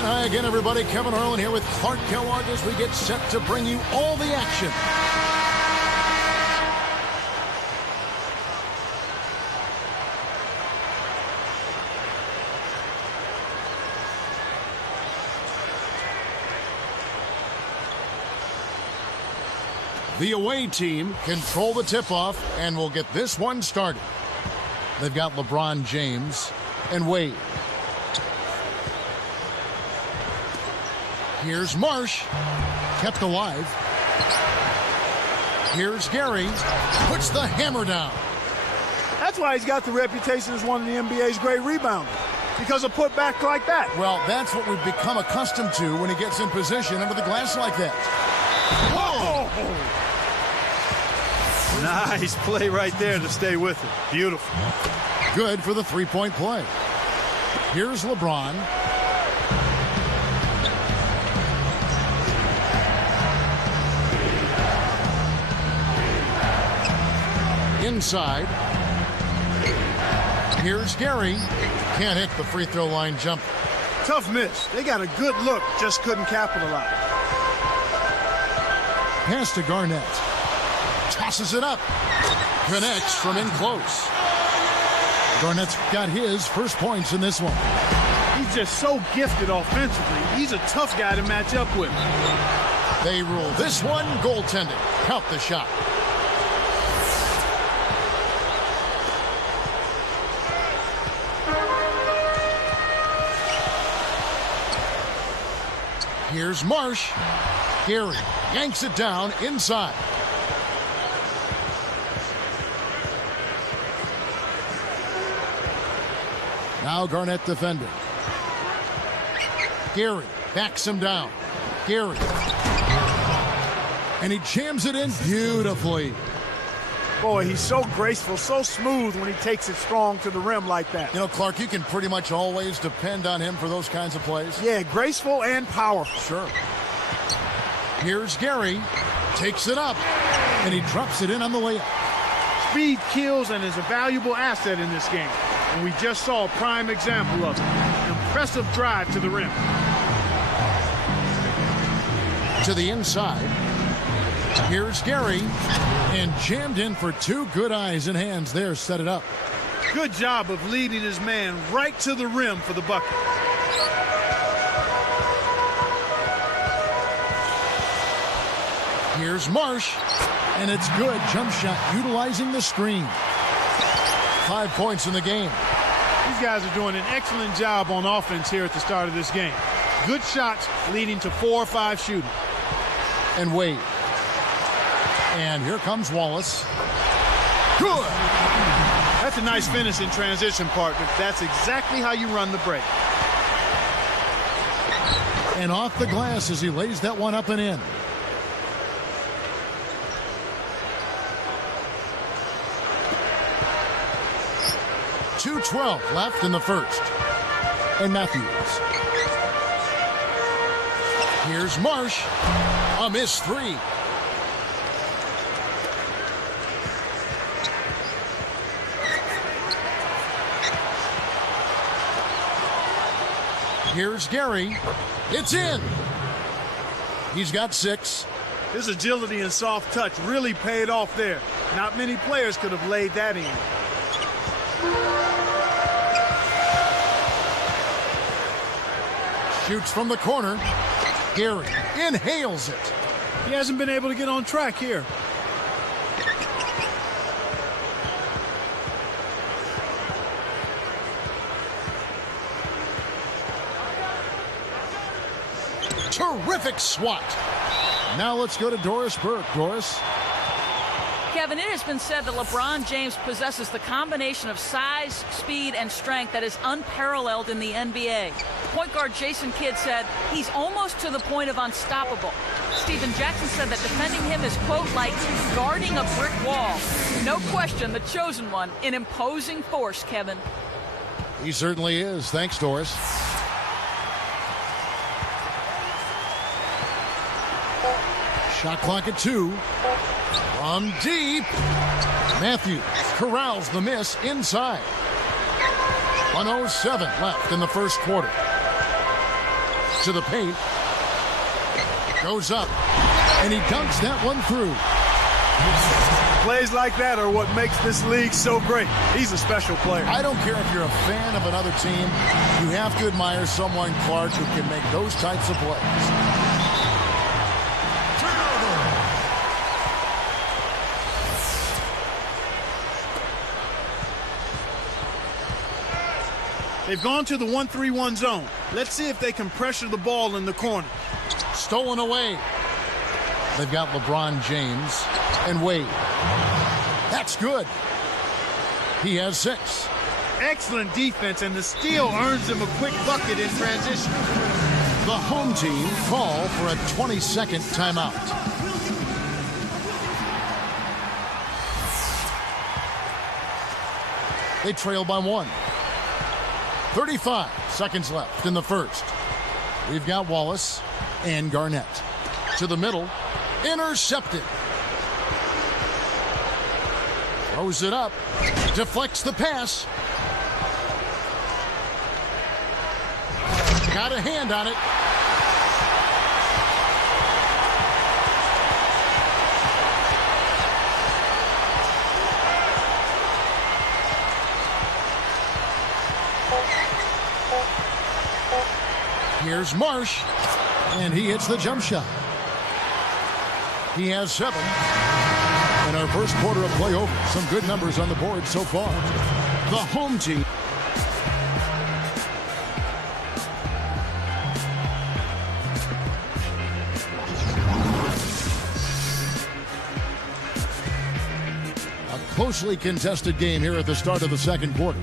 Hi again, everybody. Kevin Harlan here with Clark Kellogg as we get set to bring you all the action. The away team control the tip-off and will get this one started. They've got LeBron James and Wade. Here's Marsh, kept alive. Here's Gary, puts the hammer down. That's why he's got the reputation as one of the NBA's great rebounders, because of putbacks like that. Well, that's what we've become accustomed to when he gets in position under the glass like that. Whoa! Nice play right there to stay with it. Beautiful. Good for the three-point play. Here's LeBron. Inside. Here's Gary. Can't hit the free throw line jump. Tough miss. They got a good look, just couldn't capitalize. Pass to Garnett. Tosses it up. Connects from in close. Garnett's got his first points in this one. He's just so gifted offensively. He's a tough guy to match up with. They rule this one goaltending. Count the shot. Here's Marsh. Gary yanks it down inside. Now Garnett defending. Gary backs him down. Gary. And he jams it in beautifully. Boy, he's so graceful, so smooth when he takes it strong to the rim like that. You know, Clark, you can pretty much always depend on him for those kinds of plays. Yeah, graceful and powerful. Sure. Here's Gary. Takes it up. And he drops it in on the layup. Speed kills and is a valuable asset in this game. And we just saw a prime example of it. An impressive drive to the rim. To the inside. Here's Gary. And jammed in for two good eyes and hands there. Set it up. Good job of leading his man right to the rim for the bucket. Here's Marsh. And it's good. Jump shot utilizing the screen. 5 points in the game. These guys are doing an excellent job on offense here at the start of this game. Good shots leading to 4 or 5 shooting. And Wade. And here comes Wallace. Good. That's a nice finish in transition, partner. That's exactly how you run the break. And off the glass as he lays that one up and in. .212 left in the first. And Matthews. Here's Marsh. A missed three. Here's Gary. It's in. He's got 6. His agility and soft touch really paid off there. Not many players could have laid that in. Shoots from the corner. Gary inhales it. He hasn't been able to get on track here. Terrific swat. Now let's go to Doris Burke. Doris. Kevin, Kevin, it has been said that LeBron James possesses the combination of size, speed, and strength that is unparalleled in the NBA. Point guard Jason Kidd said he's almost to the point of unstoppable. Stephen Jackson said that defending him is, quote, like guarding a brick wall. No question, the chosen one, an imposing force, Kevin. He certainly is. Thanks, Doris. Shot clock at 2. From deep. Matthews corrals the miss inside. 1:07 left in the first quarter. To the paint. Goes up. And he dunks that one through. Plays like that are what makes this league so great. He's a special player. I don't care if you're a fan of another team. You have to admire someone, Clark, who can make those types of plays. They've gone to the 1-3-1 zone. Let's see if they can pressure the ball in the corner. Stolen away. They've got LeBron James and Wade. That's good. He has 6. Excellent defense, and the steal earns him a quick bucket in transition. The home team call for a 20-second timeout. They trail by 1. 35 seconds left in the first. We've got Wallace and Garnett. To the middle. Intercepted. Throws it up. Deflects the pass. Got a hand on it. Here's Marsh, and he hits the jump shot. He has 7. In our first quarter of play over, some good numbers on the board so far. The home team. A closely contested game here at the start of the second quarter.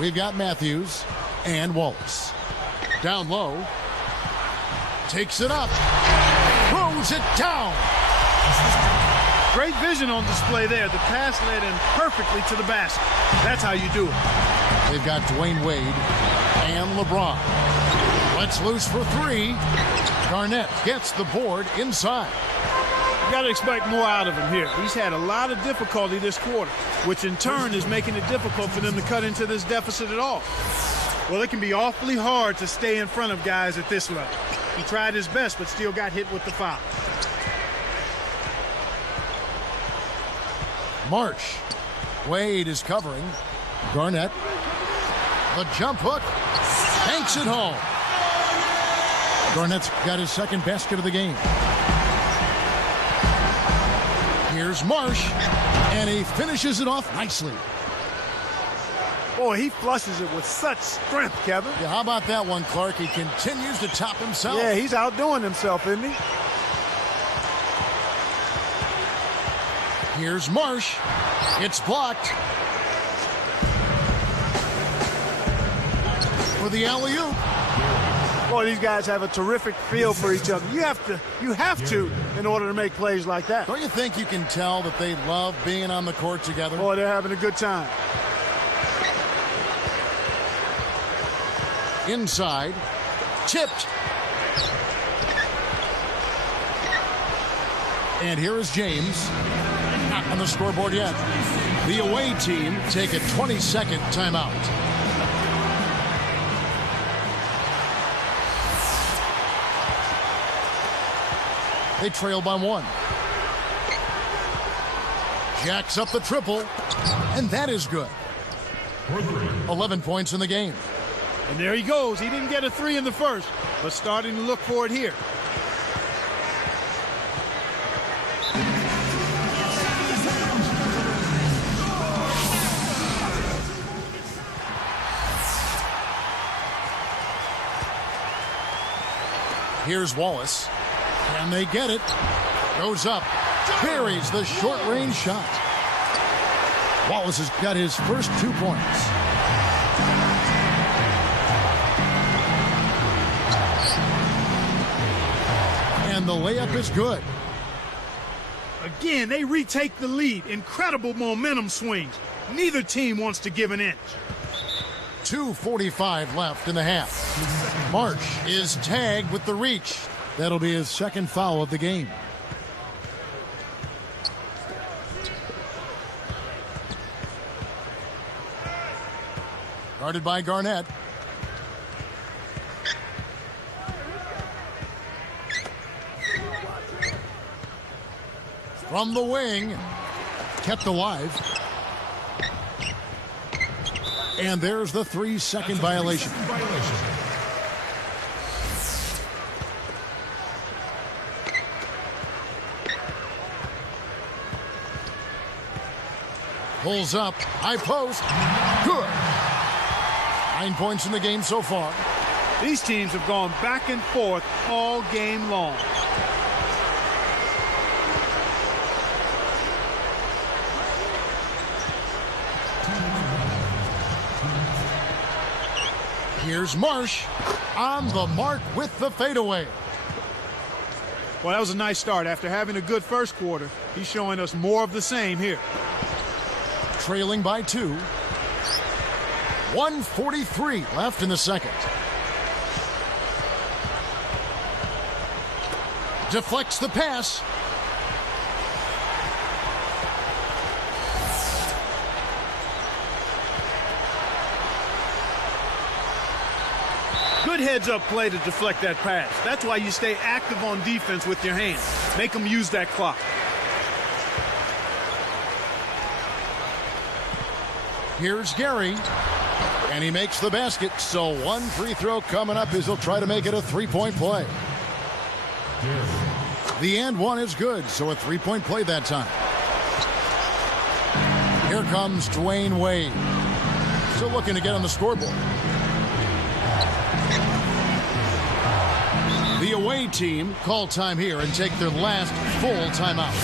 We've got Matthews and Wallace. Down low. Takes it up. Throws it down. Great vision on display there. The pass led in perfectly to the basket. That's how you do it. They've got Dwayne Wade and LeBron. Let's loose for 3. Garnett gets the board inside. You got to expect more out of him here. He's had a lot of difficulty this quarter, which in turn is making it difficult for them to cut into this deficit at all. Well, it can be awfully hard to stay in front of guys at this level. He tried his best, but still got hit with the foul. Marsh. Wade is covering. Garnett. The jump hook. Banks it home. Garnett's got his second basket of the game. Here's Marsh, and he finishes it off nicely. Boy, he flushes it with such strength, Kevin. Yeah, how about that one, Clark? He continues to top himself. Yeah, he's outdoing himself, isn't he? Here's Marsh. It's blocked. For the alley-oop. Boy, these guys have a terrific feel for each other. You have to in order to make plays like that. Don't you think you can tell that they love being on the court together? Boy, they're having a good time. Inside. Tipped. And here is James. Not on the scoreboard yet. The away team take a 20-second timeout. They trail by 1. Jacks up the triple, and that is good. 11 points in the game. And there he goes. He didn't get a 3 in the first, but starting to look for it here. Here's Wallace. Can they get it? Goes up. Buries the short-range shot. Wallace has got his first 2 points. And the layup is good. Again, they retake the lead. Incredible momentum swings. Neither team wants to give an inch. 2:45 left in the half. Marsh is tagged with the reach. That'll be his second foul of the game. Guarded by Garnett. From the wing, kept alive. And there's the 3-second violation. Pulls up, high post, good. 9 points in the game so far. These teams have gone back and forth all game long. Here's Marsh on the mark with the fadeaway. Well, that was a nice start. After having a good first quarter, he's showing us more of the same here. Trailing by 2. 1:43 left in the second. Deflects the pass. Good heads-up play to deflect that pass. That's why you stay active on defense with your hands. Make them use that clock. Here's Gary. And he makes the basket. So one free throw coming up as he'll try to make it a 3-point play. The and one is good, so a 3-point play that time. Here comes Dwayne Wade. Still looking to get on the scoreboard. The away team call time here and take their last full timeout.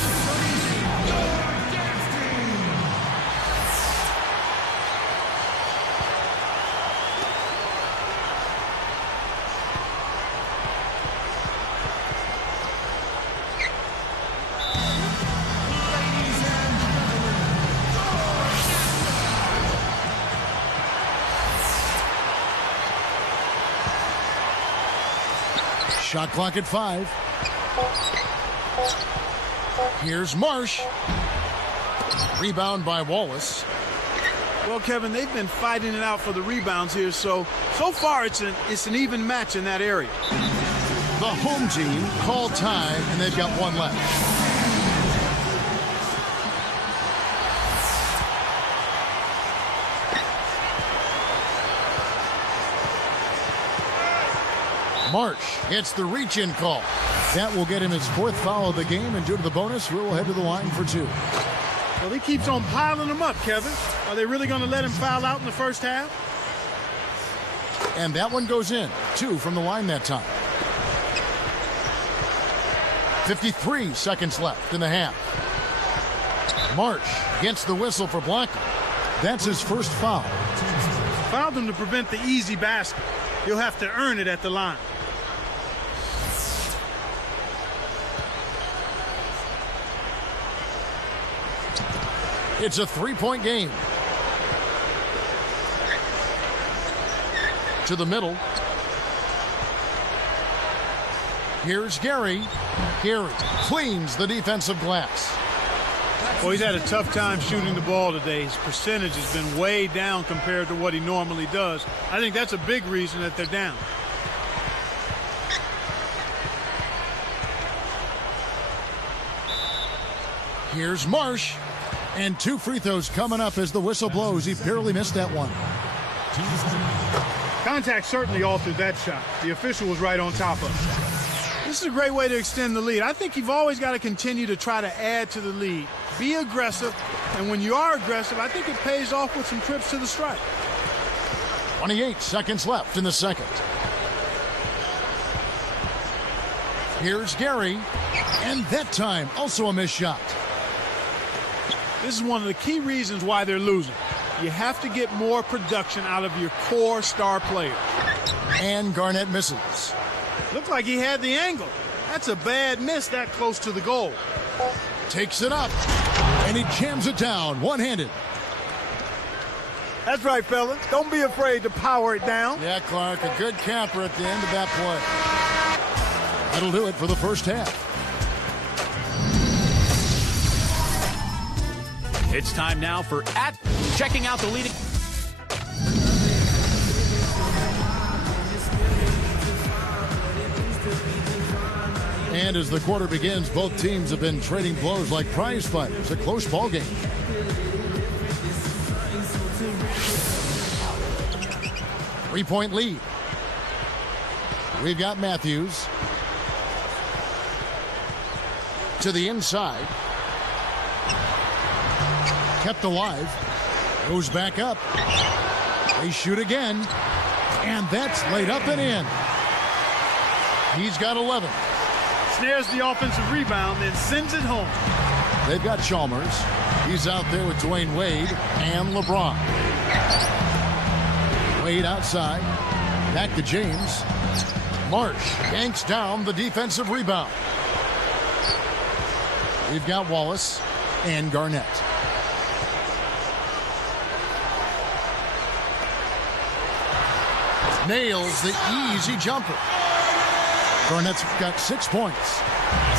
Shot clock at 5. Here's Marsh. Rebound by Wallace. Well, Kevin, they've been fighting it out for the rebounds here, so far it's an even match in that area. The home team called time, and they've got one left. Marsh hits the reach-in call. That will get him his 4th foul of the game, and due to the bonus, we'll head to the line for 2. Well, he keeps on piling them up, Kevin. Are they really going to let him foul out in the first half? And that one goes in. 2 from the line that time. 53 seconds left in the half. Marsh gets the whistle for blocking. That's his first foul. Fouled him to prevent the easy basket. He'll have to earn it at the line. It's a 3-point game. To the middle. Here's Gary. Gary cleans the defensive glass. Well, he's had a tough time shooting the ball today. His percentage has been way down compared to what he normally does. I think that's a big reason that they're down. Here's Marsh. And 2 free throws coming up as the whistle blows. He barely missed that one. Contact certainly altered that shot. The official was right on top of it. This is a great way to extend the lead. I think you've always got to continue to try to add to the lead. Be aggressive, and when you are aggressive, I think it pays off with some trips to the stripe. 28 seconds left in the second. Here's Gary. And that time, also a missed shot. This is one of the key reasons why they're losing. You have to get more production out of your core star players. And Garnett misses. Looked like he had the angle. That's a bad miss that close to the goal. Takes it up. And he jams it down one-handed. That's right, fellas. Don't be afraid to power it down. Yeah, Clark, a good camper at the end of that play. That'll do it for the first half. It's time now for checking out the leading. And as the quarter begins, both teams have been trading blows like prize fighters. A close ball game. Three-point lead. We've got Matthews to the inside. Kept alive. Goes back up. They shoot again. And that's laid up and in. He's got 11. Snares the offensive rebound, then sends it home. They've got Chalmers. He's out there with Dwayne Wade and LeBron. Wade outside. Back to James. Marsh yanks down the defensive rebound. We've got Wallace and Garnett. Nails the easy jumper. Garnett's got 6 points.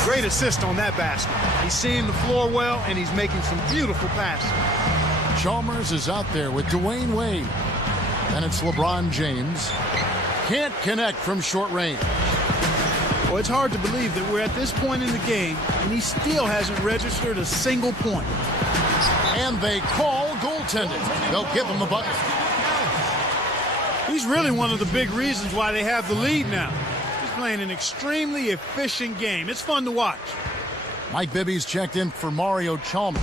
Great assist on that basket. He's seeing the floor well, and he's making some beautiful passes. Chalmers is out there with Dwayne Wade. And it's LeBron James. Can't connect from short range. Well, it's hard to believe that we're at this point in the game, and he still hasn't registered a single point. And they call goaltending. They'll give him the bucket. He's really one of the big reasons why they have the lead now. He's playing an extremely efficient game. It's fun to watch. Mike Bibby's checked in for Mario Chalmers.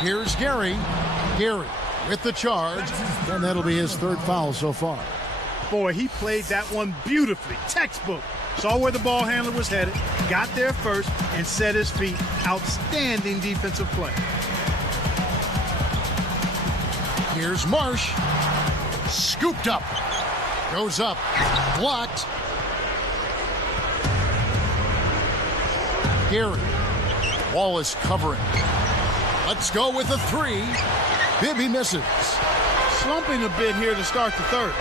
Here's Gary. Gary with the charge. And that'll be his third foul so far. Boy, he played that one beautifully. Textbook. Saw where the ball handler was headed, got there first, and set his feet. Outstanding defensive play. Here's Marsh. Scooped up. Goes up. Blocked. Gary. Wallace covering. Let's go with a three. Bibby misses. Slumping a bit here to start the third.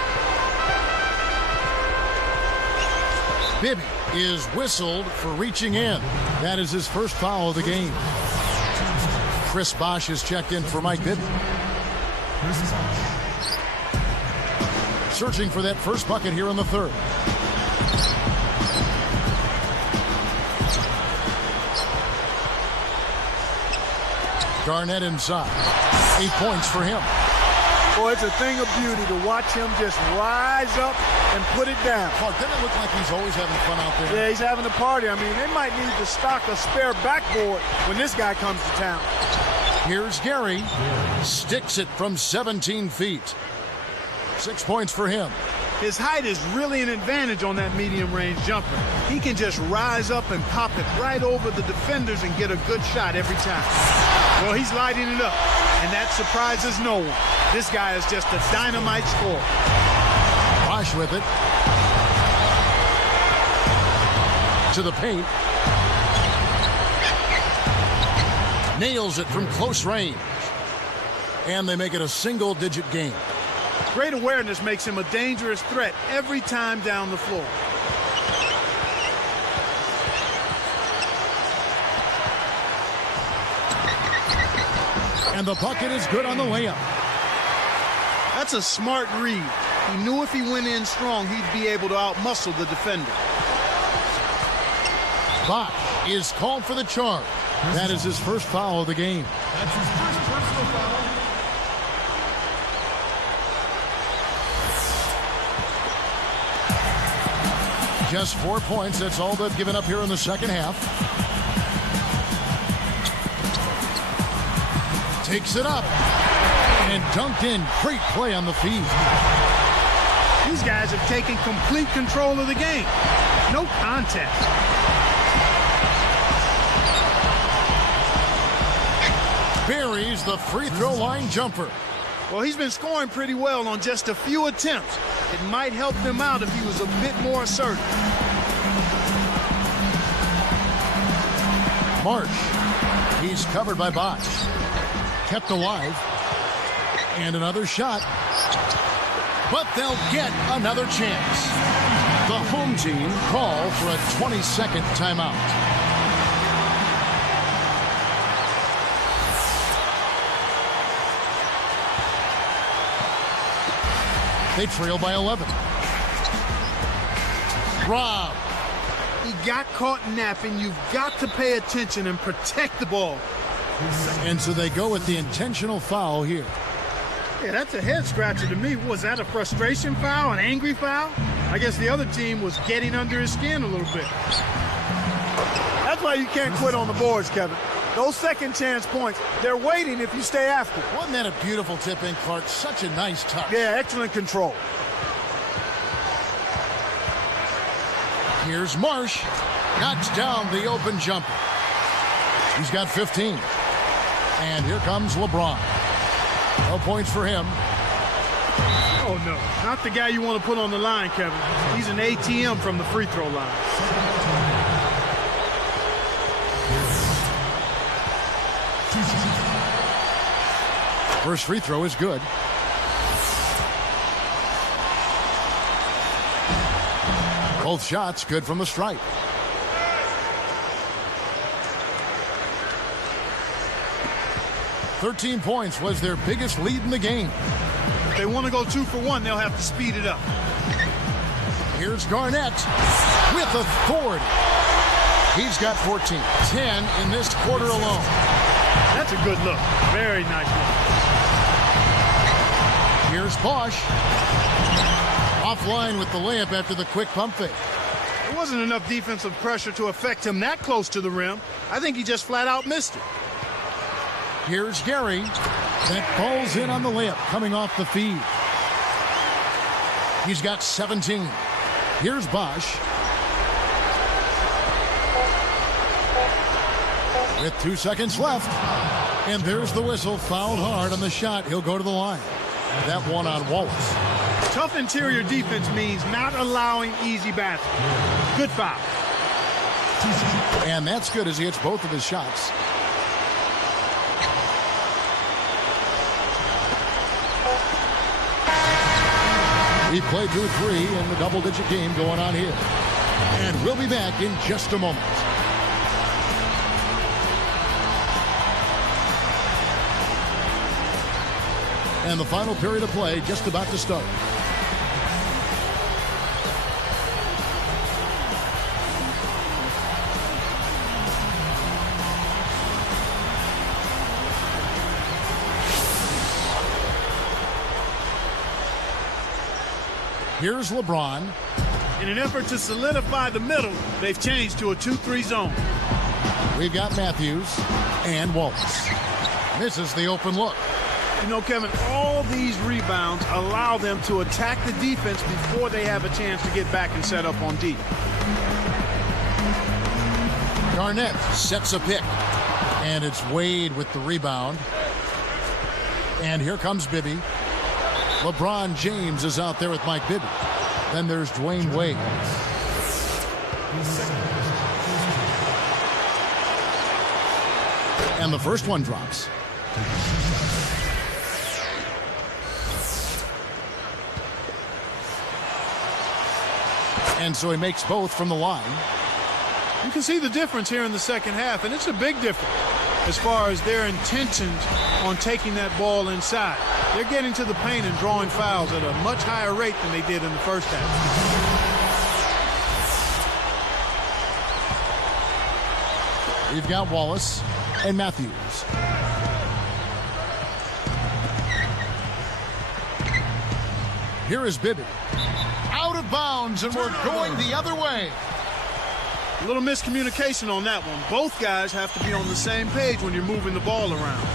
Bibby is whistled for reaching in. That is his first foul of the game. Chris Bosh is checked in for Mike Bibby. Searching for that first bucket here in the third. Garnett inside. 8 points for him. Boy, it's a thing of beauty to watch him just rise up and put it down. Clark, doesn't it look like he's always having fun out there? Yeah, he's having a party. I mean, they might need to stock a spare backboard when this guy comes to town. Here's Gary. Sticks it from 17 feet. 6 points for him. His height is really an advantage on that medium-range jumper. He can just rise up and pop it right over the defenders and get a good shot every time. Well, he's lighting it up, and that surprises no one. This guy is just a dynamite scorer. Bosh with it. To the paint. Nails it from close range. And they make it a single-digit game. Great awareness makes him a dangerous threat every time down the floor. And the bucket is good on the layup. That's a smart read. He knew if he went in strong, he'd be able to outmuscle the defender. Bosh is called for the charge. That is his first foul of the game. That's his first personal foul. Just 4 points. That's all they've given up here in the second half. Takes it up. And dunked in. Great play on the feed. These guys have taken complete control of the game. No contest. Buries the free throw line jumper. Well, he's been scoring pretty well on just a few attempts. It might help them out if he was a bit more assertive. Marsh. He's covered by Bosch. Kept alive. And another shot. But they'll get another chance. The home team call for a 20-second timeout. They trail by 11. Rob. He got caught napping. You've got to pay attention and protect the ball. And so they go with the intentional foul here. Yeah, that's a head scratcher to me. Was that a frustration foul, an angry foul? I guess the other team was getting under his skin a little bit. That's why you can't quit on the boards, Kevin. Those second chance points, they're waiting if you stay after. Wasn't that a beautiful tip in, Clark? Such a nice touch. Yeah, excellent control. Here's Marsh. Knocks down the open jumper. He's got 15. And here comes LeBron. No points for him. Oh, no. Not the guy you want to put on the line, Kevin. He's an ATM from the free throw line. First free throw is good. Both shots good from the stripe. $13 points was their biggest lead in the game. If they want to go 2 for 1, they'll have to speed it up. Here's Garnett with authority. He's got 14. 10 in this quarter alone. That's a good look. Very nice look. Here's Bosch. Offline with the layup after the quick pump fake. There wasn't enough defensive pressure to affect him that close to the rim. I think he just flat out missed it. Here's Gary. That ball's in on the layup coming off the feed. He's got 17. Here's Bosch. With 2 seconds left. And there's the whistle. Fouled hard on the shot. He'll go to the line. That one on Wallace. Tough interior defense means not allowing easy baskets. Good foul. And that's good as he hits both of his shots. He played through 3 in the double-digit game going on here. And we'll be back in just a moment. And the final period of play just about to start. Here's LeBron. In an effort to solidify the middle, they've changed to a 2-3 zone. We've got Matthews and Wallace. Misses the open look. You know, Kevin, all these rebounds allow them to attack the defense before they have a chance to get back and set up on D. Garnett sets a pick. And it's Wade with the rebound. And here comes Bibby. LeBron James is out there with Mike Bibby. Then there's Dwayne Wade. And the first one drops. And so he makes both from the line. You can see the difference here in the second half, and it's a big difference as far as their intentions on taking that ball inside. They're getting to the paint and drawing fouls at a much higher rate than they did in the first half. We've got Wallace and Matthews. Here is Bibby. Out of bounds, and we're going the other way. A little miscommunication on that one. Both guys have to be on the same page when you're moving the ball around.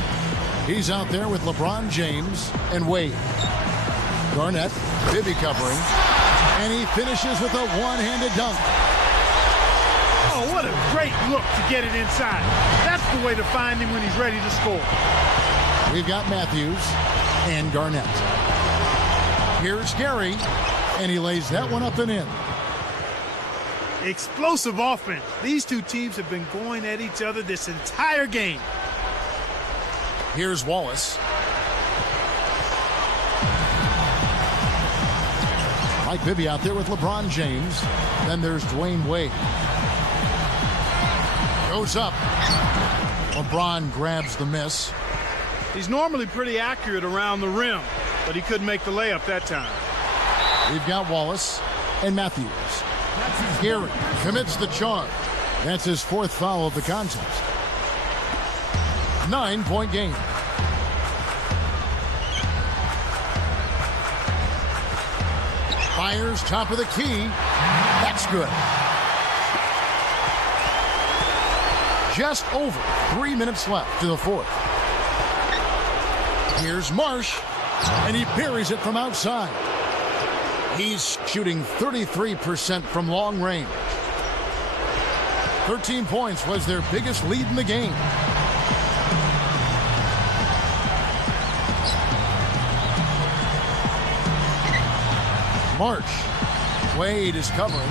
He's out there with LeBron James and Wade. Garnett, Bibby covering, and he finishes with a one-handed dunk. Oh, what a great look to get it inside. That's the way to find him when he's ready to score. We've got Matthews and Garnett. Here's Gary, and he lays that one up and in. Explosive offense. These two teams have been going at each other this entire game. Here's Wallace. Mike Bibby out there with LeBron James. Then there's Dwayne Wade. Goes up. LeBron grabs the miss. He's normally pretty accurate around the rim, but he couldn't make the layup that time. We've got Wallace and Matthews. Gary commits the charge. That's his fourth foul of the contest. 9-point game. Fires top of the key. That's good. Just over 3 minutes left to the fourth. Here's Marsh, and he buries it from outside. He's shooting 33% from long range. 13 points was their biggest lead in the game. March. Wade is covering.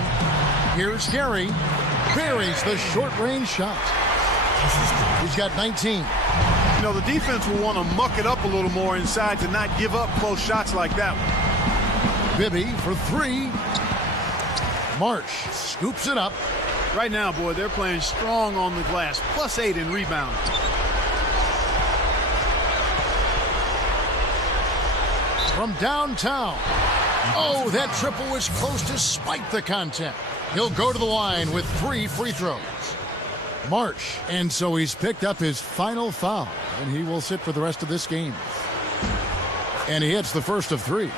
Here's Gary. Buries the short-range shot. He's got 19. You know, the defense will want to muck it up a little more inside to not give up close shots like that one. Bibby for three. March scoops it up. Right now, boy, they're playing strong on the glass. +8 in rebounding. From downtown. Oh, that triple was close to spike the content. He'll go to the line with 3 free throws. March, and so he's picked up his final foul, and he will sit for the rest of this game. And he hits the first of 3.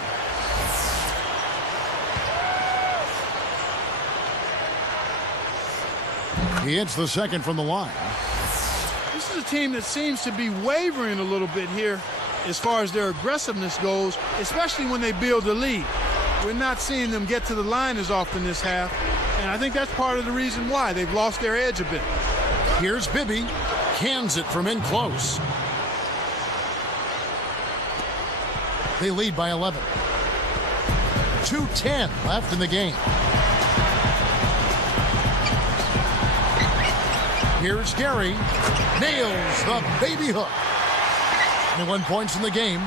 He hits the second from the line. This is a team that seems to be wavering a little bit here as far as their aggressiveness goes, especially when they build a lead. We're not seeing them get to the line as often this half, and I think that's part of the reason why they've lost their edge a bit. Here's Bibby. Cans it from in close. They lead by 11. 2:10 left in the game. Here's Gary. Nails the baby hook. 21 points in the game.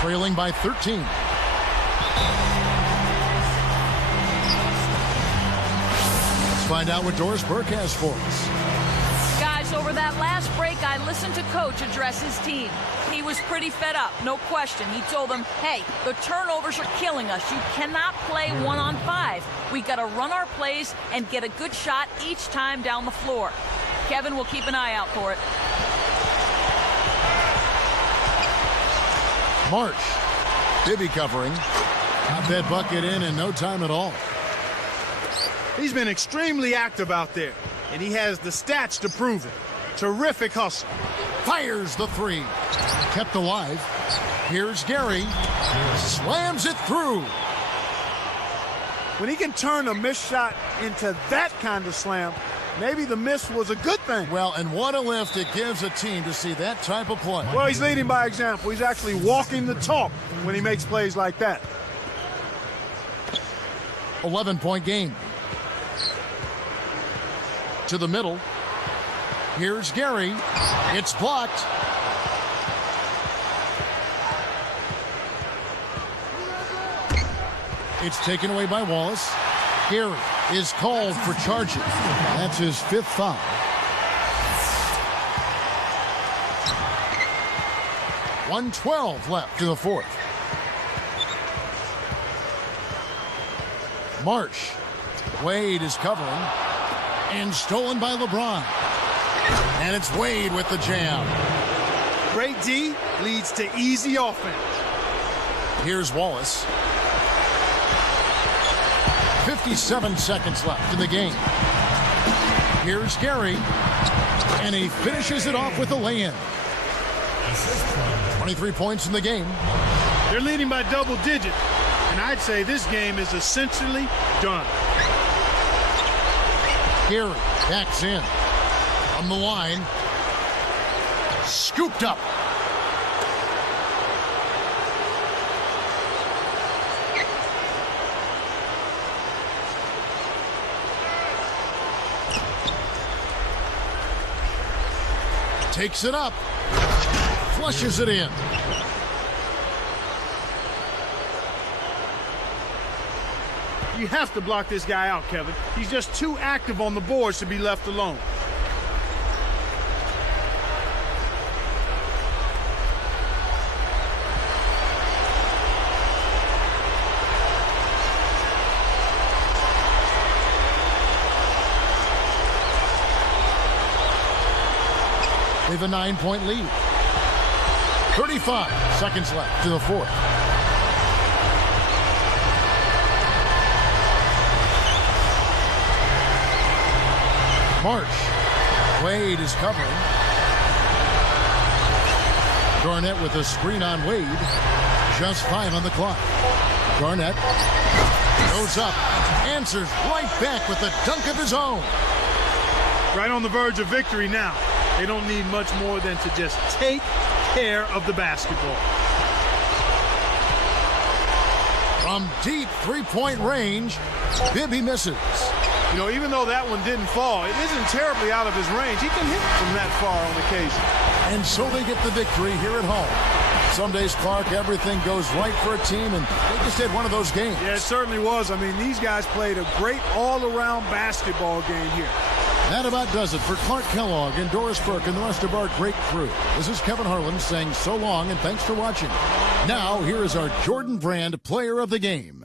Trailing by 13. Let's find out what Doris Burke has for us. Guys, over that last break, I listened to Coach address his team. He was pretty fed up, no question. He told them, hey, the turnovers are killing us. You cannot play 1-on-5. We got to run our plays and get a good shot each time down the floor. Kevin will keep an eye out for it. March. Bibby covering. Got that bucket in no time at all. He's been extremely active out there, and he has the stats to prove it. Terrific hustle. Fires the 3. Kept alive. Here's Gary. Slams it through. When he can turn a missed shot into that kind of slam, maybe the miss was a good thing. Well, and what a lift it gives a team to see that type of play. Well, he's leading by example. He's actually walking the talk when he makes plays like that. 11-point game. To the middle. Here's Gary. It's blocked. It's taken away by Wallace. Gary is called for charges. That's his 5th foul. .112 left to the 4th. March. Wade is covering. And stolen by LeBron. And it's Wade with the jam. Great D leads to easy offense. Here's Wallace. 57 seconds left in the game. Here's Gary. And he finishes it off with a lay-in. 23 points in the game. They're leading by double digits, and I'd say this game is essentially done. Gary backs in. On the line. Scooped up. Takes it up. Flushes it in. You have to block this guy out, Kevin. He's just too active on the boards to be left alone. They have a 9-point lead. 35 seconds left to the fourth. Marsh. Wade is covering. Garnett with a screen on Wade. Just 5 on the clock. Garnett goes up. Answers right back with a dunk of his own. Right on the verge of victory now. They don't need much more than to just take care of the basketball. From deep three-point range, Bibby misses. You know, even though that one didn't fall, it isn't terribly out of his range. He can hit from that far on occasion. And so they get the victory here at home. Some days, Clark, everything goes right for a team, and they just had one of those games. Yeah, it certainly was. I mean, these guys played a great all-around basketball game here. That about does it for Clark Kellogg and Doris Burke and the rest of our great crew. This is Kevin Harlan saying so long and thanks for watching. Now, here is our Jordan Brand Player of the Game.